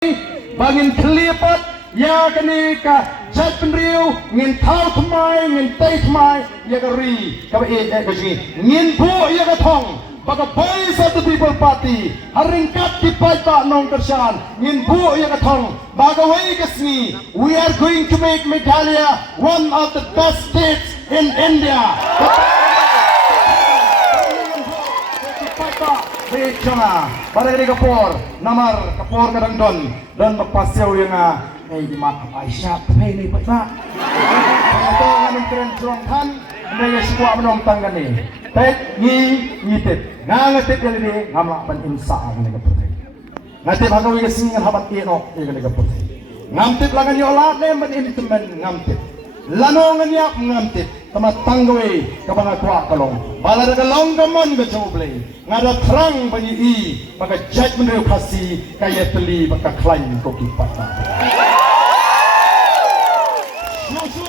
bangin kelipat ya kini ka jat penriu ngin thau thmai ngin tai thmai ya ka ri ka ka ji ngin bu ya ka thong baka voice of the people party haringkat di pa nong tersan ngin bu ya ka thong baga wai kasni we are going to make Meghalaya one of the best states in India. Bicana, pada kali kapor, namar kapor kadang don magpasyaw yung di makapaisyap, ni pata. Ito anong kren surangkan, may suwa manong tanggan ni. Tek ngitip, ngangatip yan ni ngamapan insaan ni kaputay. Ngatip hagawi kasing habat ino ni kaputay. Ngamtip langan yung lahat na yung intiman ngamtip. Lanongan niya ngamtip. Tamatanggawi kapag nagkuha kalong bala na kalong gamon ka joblay nga da trang banyi maka judgment rin kasi kaya tali makaklaim ko kipata susu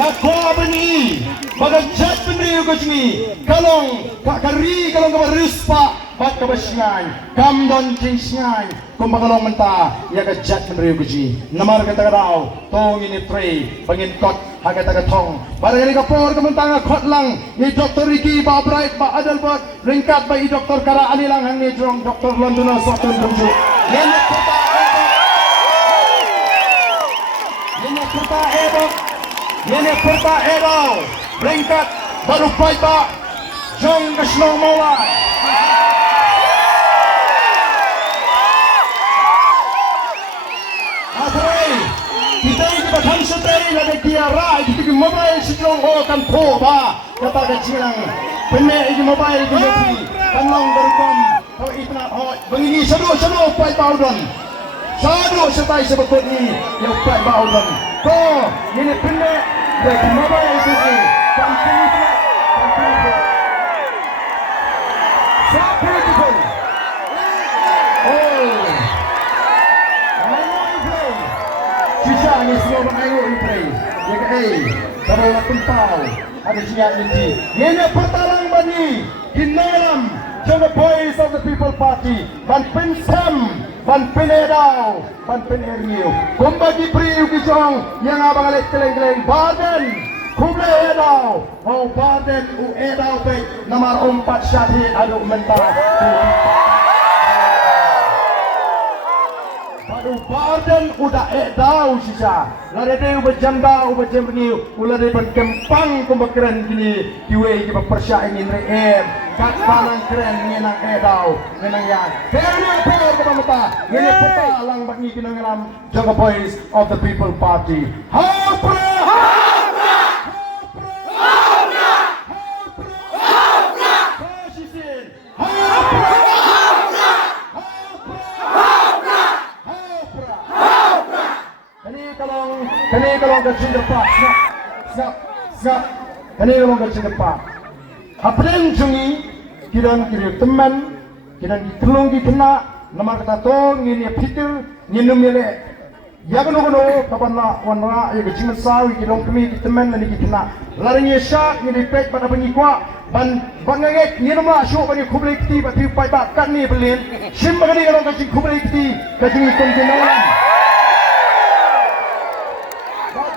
nagkuha banyi maka judgment rin kasi kalong kakari kalong kabaruspa bat kabasyan kamdon kinsyan kung makalong menta ya ka judgment rin kasi namar kata daw tong ini pray pangin kot haga taga thong barang ka por kamuntang khot lang ni Dr. Ricky ba Bright ba Adelbert ringkat ba i Dr. Kara ali lang hang ni Dr. London Sotun Dumju Yenek kurta ero ringkat baru Bright ba Jong Kashlong Mawai kita ini bahan seteri lagi tiara itu mobile sedang kan poba kata kecilang benar ini mobile itu kanong berkom kau ipna begini seru pai baudon seru setai sebetul ni yang pai baudon ko ini benar dari mobile itu kan sampai itu ni semua mengayu ini ya ke kalau kumpau ada siap ini ini pertarang bani dinalam jangan voice of the people party ban pensam ban penedau ban penerniu kumbagi priu kisong yang abang alik keleng-keleng badan kuble edau mau badan u edau baik nomor 4 syahid aduk mentah badan udah edau sisa lade dia berjanda berjemni ulade berkempang pembakaran gini diwe di persya ingin rem kat balang keren ngenang edau ngenang yang kena per kepamata ngene peta lang bagi kinangalam jaga voice of the people party hapra Kani kalau kecil depan, snap. Kani kalau kecil depan. Apalagi jungi, kiran teman, kiran kelong kena, nama kata tong ini fitur, ini numile. Ya kono kapan lah wanra ya kecil sawi kiran kami teman lagi kena. Larinya syak ini pek pada pengikwa. Ban ngek ni nama syuk bani kublai kiti bati pai bak kan ni belin. Sim bagani kalau kecil kublai kiti kecil kontenaran.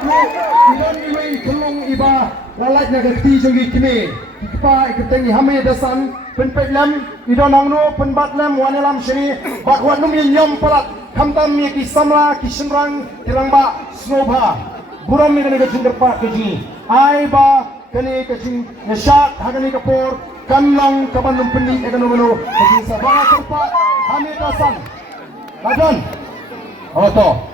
Ilan iwe kelong iba lalat na gati jongi kini ipa ikateng hame dasan penpet lam idon angno penbat lam wanelam sini bat wan num nyom palat kamtam mi ki samla ki senrang tirang ba snobha buram mi kani kajing derpa kaji ai ba kani kajing nyasak hagani kapor kanlang kabanum pendi ekano meno kaji sabana terpa hame dasan ladan oto